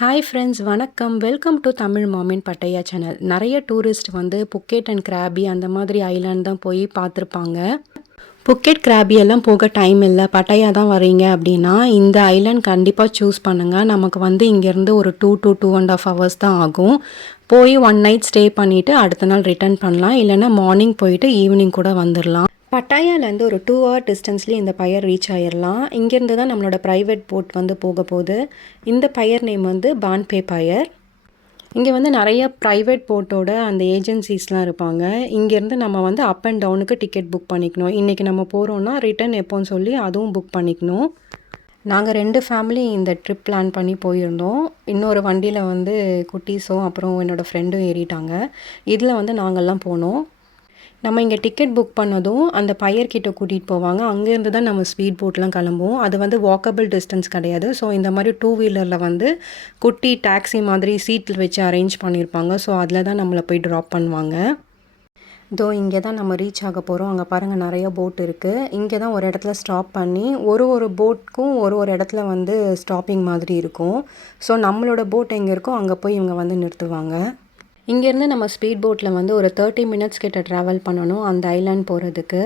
Hi friends வணக்கம். Welcome to Tamil மாமின் Pattaya channel. நிறைய டூரிஸ்ட் வந்து புக்கெட் அண்ட் கிராபி அந்த மாதிரி ஐலாண்ட் தான் போய் பார்த்துருப்பாங்க. புக்கெட் கிராபி எல்லாம் போக டைம் இல்லை, பட்டையா தான் வரீங்க அப்படின்னா இந்த ஐலாண்ட் கண்டிப்பாக சூஸ் பண்ணுங்கள். நமக்கு வந்து இங்கேருந்து ஒரு 2 to 2.5 hours தான் ஆகும். போய் 1 night ஸ்டே பண்ணிவிட்டு அடுத்த நாள் ரிட்டர்ன் பண்ணலாம், இல்லைன்னா மார்னிங் போயிட்டு ஈவினிங் கூட வந்துடலாம். பட்டாயாலேருந்து ஒரு 2 hour டிஸ்டன்ஸ்லேயே இந்த பயர் ரீச் ஆயிடலாம். இங்கேருந்து தான் நம்மளோட ப்ரைவேட் போட் வந்து போக போகுது. இந்த பயர் நேம் வந்து பான்பே பயர். இங்கே வந்து நிறைய ப்ரைவேட் போட்டோட அந்த ஏஜென்சிஸ்லாம் இருப்பாங்க. இங்கேருந்து நம்ம வந்து அப் அண்ட் டவுனுக்கு டிக்கெட் புக் பண்ணிக்கணும். இன்றைக்கி நம்ம போகிறோன்னா ரிட்டன் எப்போன்னு சொல்லி அதுவும் புக் பண்ணிக்கணும். நாங்கள் 2 ஃபேமிலி இந்த ட்ரிப் பிளான் பண்ணி போயிருந்தோம். இன்னொரு வண்டியில் வந்து குட்டீஸும் அப்புறம் என்னோடய ஃப்ரெண்டும் ஏறிட்டாங்க. இதில் வந்து நாங்கள்லாம் போனோம். நம்ம இங்கே டிக்கெட் புக் பண்ணதும் அந்த பயர்கிட்ட கூட்டிகிட்டு போவாங்க. அங்கேருந்து தான் நம்ம ஸ்பீட் போட்லாம் கிளம்புவோம். அது வந்து வாக்கபிள் டிஸ்டன்ஸ் கிடையாது. ஸோ இந்த மாதிரி 2 வீலரில் வந்து குட்டி டாக்ஸி மாதிரி சீட்டில் வச்சு அரேஞ்ச் பண்ணியிருப்பாங்க. ஸோ அதில் தான் நம்மளை போய் ட்ராப் பண்ணுவாங்க. இங்கே தான் நம்ம ரீச் ஆக போகிறோம். அங்கே பாருங்கள் நிறைய போட் இருக்குது. இங்கே தான் ஒரு இடத்துல ஸ்டாப் பண்ணி ஒரு போட்க்கும் ஒரு இடத்துல வந்து ஸ்டாப்பிங் மாதிரி இருக்கும். ஸோ நம்மளோட போட் எங்கே இருக்கோ அங்கே போய் இவங்க வந்து நிறுத்துவாங்க. இங்கேருந்து நம்ம ஸ்பீட் போட்டில் வந்து ஒரு 30 minutes கிட்ட ட்ராவல் பண்ணணும் அந்த ஐலாண்ட் போகிறதுக்கு.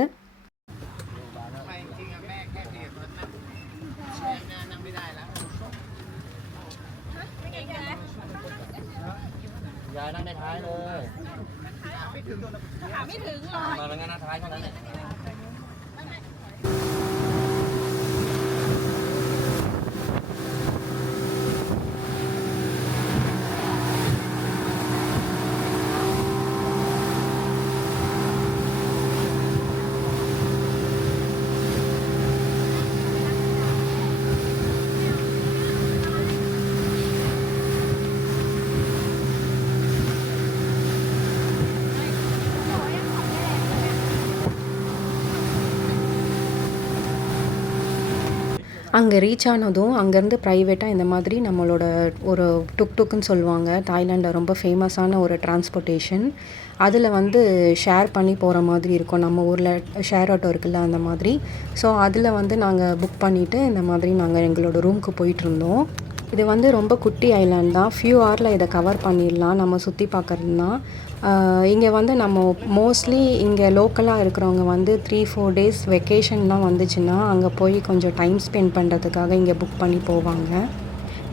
அங்கே ரீச் ஆனதும் அங்கேருந்து ப்ரைவேட்டாக இந்த மாதிரி நம்மளோட ஒரு டுக்குன்னு சொல்லுவாங்க. தாய்லாண்டில் ரொம்ப ஃபேமஸான ஒரு டிரான்ஸ்போர்ட்டேஷன். அதில் வந்து ஷேர் பண்ணி போகிற மாதிரி இருக்கும். நம்ம ஊரில் ஷேர் ஆட்டோ இருக்குல்ல அந்த மாதிரி. ஸோ அதில் வந்து நாங்கள் புக் பண்ணிவிட்டு இந்த மாதிரி நாங்கள் எங்களோட ரூமுக்கு போயிட்டுருந்தோம். இது வந்து ரொம்ப குட்டி ஐலாண்ட் தான். ஃபியூ ஹவரில் இதை கவர் பண்ணிடலாம் நம்ம சுற்றி பார்க்குறதுனா. இங்கே வந்து நம்ம மோஸ்ட்லி இங்கே லோக்கலாக இருக்கிறவங்க வந்து 3-4 days வெக்கேஷன்லாம் வந்துச்சுன்னா அங்கே போய் கொஞ்சம் டைம் ஸ்பெண்ட் பண்ணுறதுக்காக இங்கே புக் பண்ணி போவாங்க.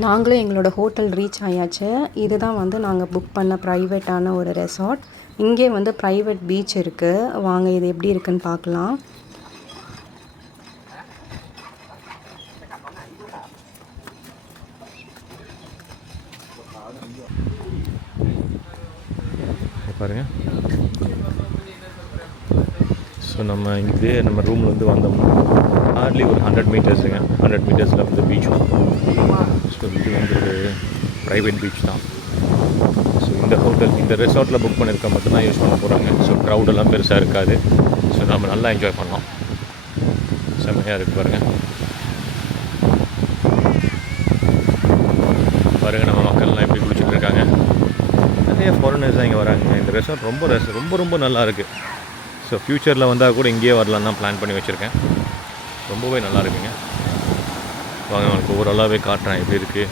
நாங்களும் எங்களோட ஹோட்டல் ரீச் ஆயாச்சு. இதுதான் வந்து நாங்கள் புக் பண்ண ப்ரைவேட்டான ஒரு ரெசார்ட். இங்கே வந்து ப்ரைவேட் பீச் இருக்குது. வாங்க இது எப்படி இருக்குன்னு பார்க்கலாம். பாருங்கள். ஸோ நம்ம இங்கே நம்ம ரூமில் வந்து வந்தோம்னா ஹார்ட்லி ஒரு 100 மீட்டர்ஸுங்க. 100 மீட்டர்ஸில் வந்து பீச் வரும். ஸோ இது வந்து ஒரு ப்ரைவேட் பீச் தான். ஸோ இந்த ஹோட்டல் இந்த ரெசார்ட்டில் புக் பண்ணியிருக்க மட்டும்தான் யூஸ் பண்ண போகிறாங்க. ஸோ க்ரௌடெல்லாம் பெருசாக இருக்காது. ஸோ நம்ம நல்லா என்ஜாய் பண்ணலாம். செம்மையாக இருக்குது பாருங்கள். பாருங்கள் நம்ம மக்கள்லாம் எப்படி குளிச்சுட்டு இருக்காங்க. நிறைய ஃபாரினர்ஸ் தான் இங்கே வராங்க. இந்த ரெசார்ட் ரொம்ப நல்லா இருக்குது. ஸோ ஃப்யூச்சரில் வந்தால் கூட இங்கேயே வரலாம் தான் பிளான் பண்ணி வச்சுருக்கேன். ரொம்பவே நல்லா இருக்குங்க. வாங்க உங்களுக்கு ஓவராலாகவே காட்டுறேன் எப்படி இருக்குது.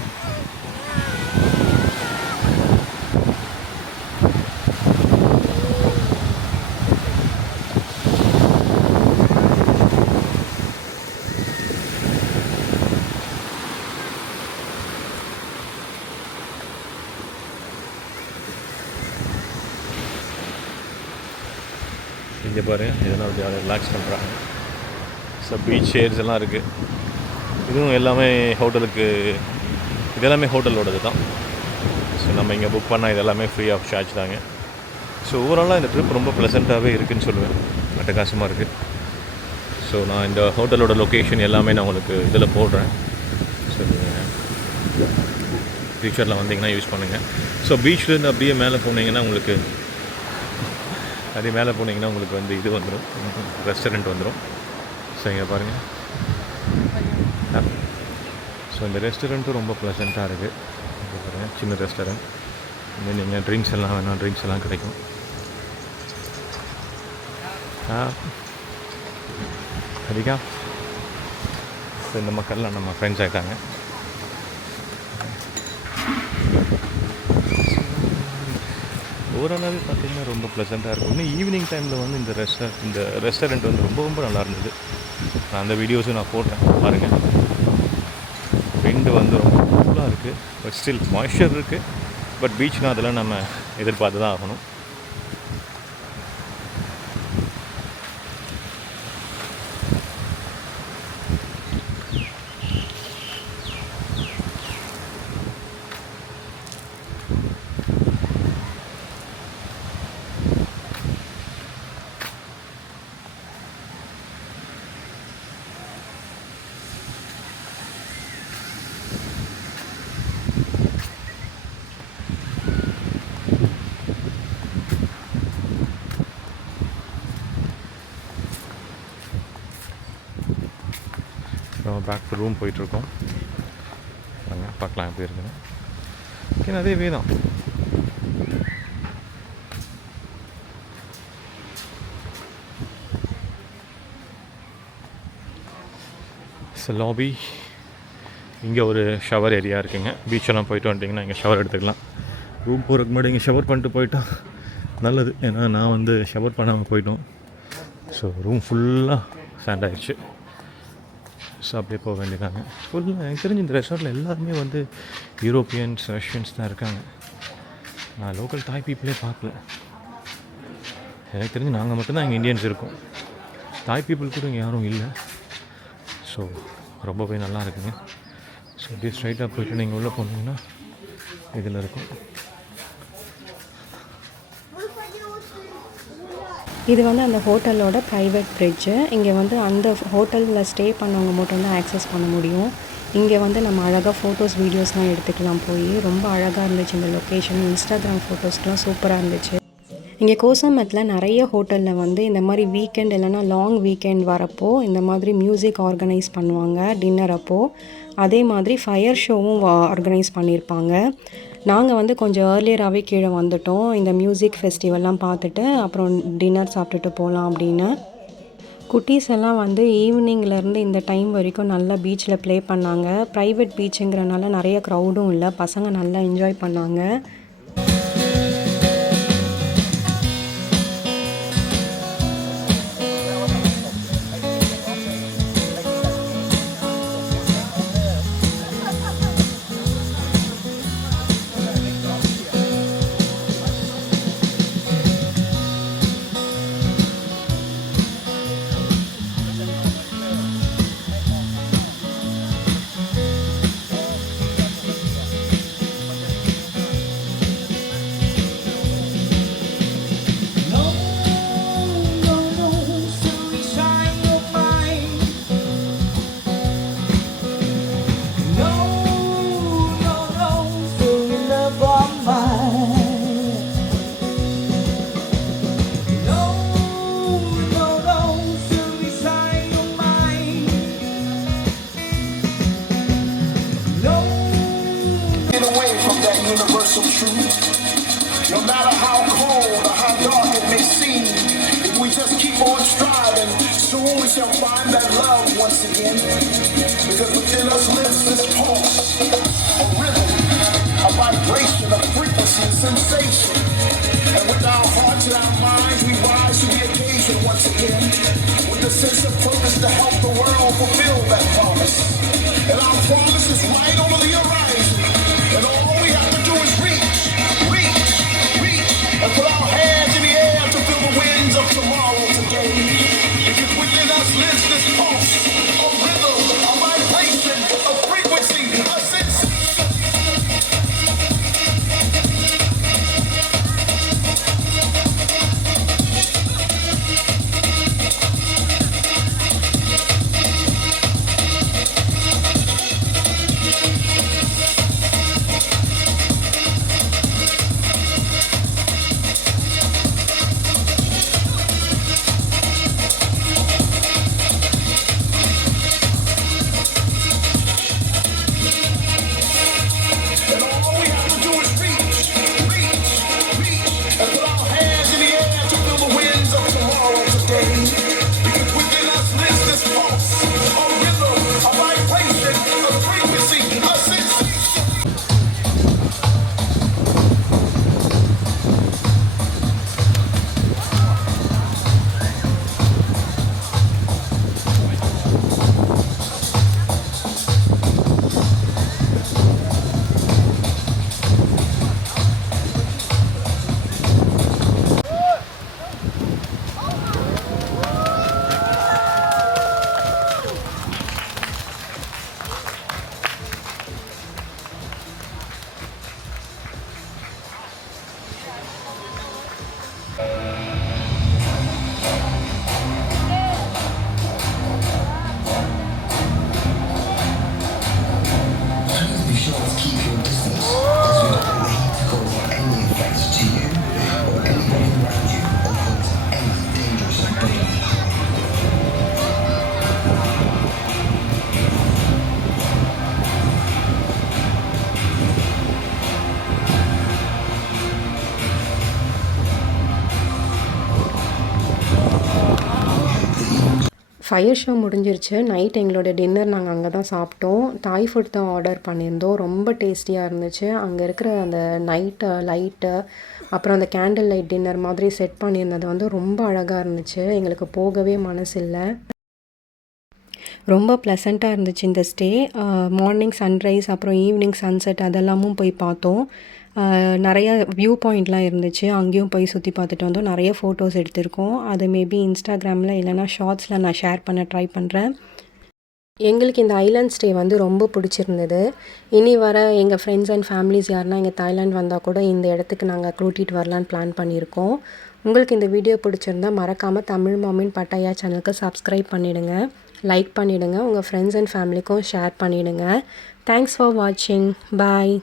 இங்கே பாருங்கள், இதெல்லாம் அப்படி ரிலாக்ஸ் பண்ணுறாங்க. ஸோ பீச் சேர்ஸ் எல்லாம் இருக்குது. இதுவும் எல்லாமே ஹோட்டலுக்கு, இதெல்லாமே ஹோட்டலோடது தான். ஸோ நம்ம இங்கே புக் பண்ணால் இதெல்லாமே ஃப்ரீ ஆஃப் சார்ஜ் தாங்க. ஸோ ஓவராலாக இந்த ட்ரிப் ரொம்ப ப்ளசண்ட்டாகவே இருக்குதுன்னு சொல்லுவேன். அட்டகாசமாக இருக்குது. ஸோ நான் இந்த ஹோட்டலோட லொக்கேஷன் எல்லாமே நான் உங்களுக்கு இதில் போடுறேன். ஸோ ஃப்யூச்சரில் வந்தீங்கன்னா யூஸ் பண்ணுங்கள். ஸோ பீச்லேருந்து அப்படியே மேலே போனீங்கன்னா உங்களுக்கு வந்து இது வந்துடும், ரெஸ்டாரண்ட் வந்துடும். ஸோ இங்கே பாருங்கள். ஸோ இந்த ரெஸ்டாரண்ட்டும் ரொம்ப ப்ளசண்ட்டாக இருக்குது. இங்கே பாருங்கள், சின்ன ரெஸ்டாரண்ட். இங்கே நீங்கள் ட்ரிங்க்ஸ் எல்லாம் வேணால் ட்ரிங்க்ஸ் எல்லாம் கிடைக்கும். அதிகம் ஸோ இந்த மக்கள்லாம் நம்ம ஃப்ரெண்ட்ஸ் ஆகிட்டாங்க. ஓவராலாகவே பார்த்திங்கன்னா ரொம்ப ப்ளசண்ட்டாக இருக்கும். இன்னும் ஈவினிங் டைமில் வந்து இந்த ரெஸ்டாரண்ட் வந்து ரொம்ப ரொம்ப நல்லா இருந்தது. நான் அந்த வீடியோஸும் நான் போட்டேன் பாருங்கள். விண்டு வந்து ரொம்ப கூலாக இருக்குது, பட் ஸ்டில் மாய்ஸ்சர் இருக்குது. பட் பீச்னால் அதெல்லாம் நம்ம எதிர்பார்த்து தான் ஆகணும். நம்ம பேக் டு ரூம் போயிட்டுருக்கோம். வாங்க பார்க்கலாம் எப்படி இருக்குன்னு. ஓகே, அதே தான். லாபி, இங்கே ஒரு ஷவர் ஏரியா இருக்குங்க. பீச்செல்லாம் போயிட்டு வந்துட்டிங்கன்னா இங்கே ஷவர் எடுத்துக்கலாம். ரூம் போகிறதுக்கு முன்னாடி இங்கே ஷவர் பண்ணிட்டு போயிட்டா நல்லது. ஏன்னா நான் வந்து ஷவர் பண்ணாமல் போயிட்டோம். ஸோ ரூம் ஃபுல்லாக சாண்ட் ஆகிடுச்சு. ஸோ அப்படியே போக வேண்டியதாங்க. ஃபுல்லாக எனக்கு தெரிஞ்சு இந்த ரெசார்ட்டில் எல்லாருமே வந்து யூரோப்பியன்ஸ், ரஷ்யன்ஸ் தான் இருக்காங்க. நான் லோக்கல் தாய் பீப்புளே பார்க்கல. எனக்கு தெரிஞ்சு நாங்கள் மட்டும்தான் இங்கே இந்தியன்ஸ் இருக்கோம். தாய் பீப்புள் கூட இங்கே யாரும் இல்லை. ஸோ ரொம்பவே நல்லா இருக்குங்க. ஸோ அப்படியே ஸ்ட்ரைட்டாக போய்ட்டு நீங்கள் உள்ளே போனீங்கன்னா இதில் இருக்கும். இது வந்து அந்த ஹோட்டலோட ப்ரைவேட் பிரிட்ஜு. இங்கே வந்து அந்த ஹோட்டலில் ஸ்டே பண்ணவங்க மட்டும்தான் ஆக்சஸ் பண்ண முடியும். இங்கே வந்து நம்ம அழகாக ஃபோட்டோஸ், வீடியோஸ்லாம் எடுத்துக்கலாம் போய். ரொம்ப அழகாக இருந்துச்சு இந்த லொக்கேஷன். இன்ஸ்டாகிராம் ஃபோட்டோஸ்க்கெலாம் சூப்பராக இருந்துச்சு. இங்கே கோசமத்தில் நிறைய ஹோட்டலில் வந்து இந்த மாதிரி வீக்கெண்ட் இல்லைனா லாங் வீக்கெண்ட் வரப்போ இந்த மாதிரி மியூசிக் ஆர்கனைஸ் பண்ணுவாங்க டின்னர் அப்போது. அதே மாதிரி ஃபயர் ஷோவும் ஆர்கனைஸ் பண்ணியிருப்பாங்க. நாங்கள் வந்து கொஞ்சம் ஏர்லியராகவே கீழே வந்துட்டோம். இந்த மியூசிக் ஃபெஸ்டிவல்லாம் பார்த்துட்டு அப்புறம் டின்னர் சாப்பிட்டுட்டு போகலாம் அப்படின்னு. குட்டீஸ் எல்லாம் வந்து ஈவினிங்லேருந்து இந்த டைம் வரைக்கும் நல்லா பீச்சில் ப்ளே பண்ணாங்க. ப்ரைவேட் பீச்சுங்கிறனால நிறைய க்ரௌடும் இல்லை. பசங்க நல்லா என்ஜாய் பண்ணாங்க. Universal truth. No matter how cold or how dark it may seem, if we just keep on striving, soon we shall find that love once again. Because within us lives this pulse, a rhythm, a vibration, a frequency, a sensation. And with our hearts and our minds, we rise to the occasion once again, with the sense of purpose to help the world fulfill that promise. And our promise is right over the horizon. And all we have to do is reach, and put our hands in the air to feel the winds of tomorrow today. Because within us lives this pulse, a rhythm, a vibration, a frequency, a sense. Fire show முடிஞ்சிருச்சு. Night எங்களோட dinner நாங்கள் அங்கே தான் சாப்பிட்டோம். தாய் food தான் order பண்ணியிருந்தோம். ரொம்ப டேஸ்டியாக இருந்துச்சு. அங்கே இருக்கிற அந்த லைட்டு அப்புறம் அந்த கேண்டில் லைட் டின்னர் மாதிரி செட் பண்ணியிருந்தது வந்து ரொம்ப அழகாக இருந்துச்சு. எங்களுக்கு போகவே மனசு இல்லை. ரொம்ப ப்ளசண்ட்டாக இருந்துச்சு இந்த ஸ்டே. மார்னிங் சன்ரைஸ் அப்புறம் ஈவினிங் சன்செட் அதெல்லாமும் போய் பார்த்தோம். நிறைய வியூ பாயிண்ட்லாம் இருந்துச்சு. அங்கேயும் போய் சுற்றி பார்த்துட்டு வந்தோம். நிறைய ஃபோட்டோஸ் எடுத்திருக்கோம். அது மேபி இன்ஸ்டாகிராமில் இல்லைனா ஷார்ட்ஸில் நான் ஷேர் பண்ண ட்ரை பண்ணுறேன். எங்களுக்கு இந்த ஐலாண்ட் ஸ்டே வந்து ரொம்ப பிடிச்சிருந்தது. இனி வர எங்கள் ஃப்ரெண்ட்ஸ் அண்ட் ஃபேமிலிஸ் யாருன்னா இங்கே தாய்லாந்து வந்தால் கூட இந்த இடத்துக்கு நாங்கள் கூட்டிகிட்டு வரலான்னு பிளான் பண்ணியிருக்கோம். உங்களுக்கு இந்த வீடியோ பிடிச்சிருந்தா மறக்காமல் தமிழ் மாமின் பட்டாயா சேனலுக்கு சப்ஸ்கிரைப் பண்ணிவிடுங்க, லைக் பண்ணிவிடுங்க, உங்கள் ஃப்ரெண்ட்ஸ் அண்ட் ஃபேமிலிக்கும் ஷேர் பண்ணிவிடுங்க. தேங்க்ஸ் ஃபார் வாட்சிங். பாய்.